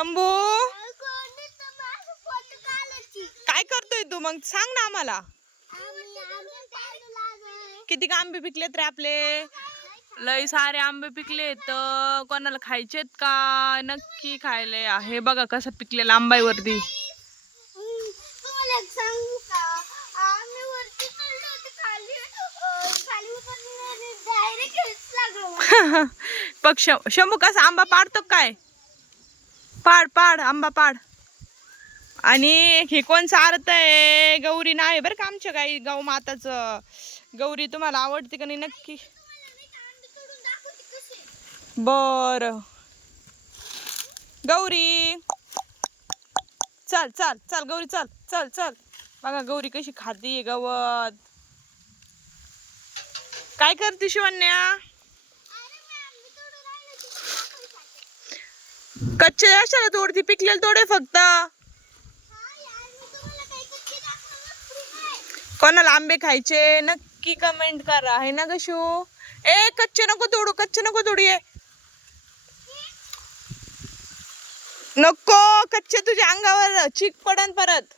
शंभू काय करतोय तू? मग सांग ना आम्हाला. किती आंबे पिकलेत रे आपले? लय सारे आंबे पिकले. तर कोणाला खायचेत का? नक्की खायले आहे. बघा कसं पिकलेला आंबा आहे वरती. पक्ष शंभू कसा आंबा पाडतो काय? पाड पाड आंबा पाड. आणि हे कोण सारत आहे? गौरी नाव आहे बरं का आमच्या गाई गौ माताचं. गौरी तुम्हाला आवडते का नाही नक्की? बर गौरी चल चल चल गौरी चल चल चल. बघा गौरी कशी खाती गवत. काय करते शिवन्या? कच्चे अशाला तोडती, पिकलेले तोडे फक्त. कोणाला आंबे खायचे नक्की कमेंट करा आहे ना गशू? ए कच्चे नको तोडू, कच्चे नको तोडू. ये नको, कच्चे तुझ्या अंगावर चीक पडन परत.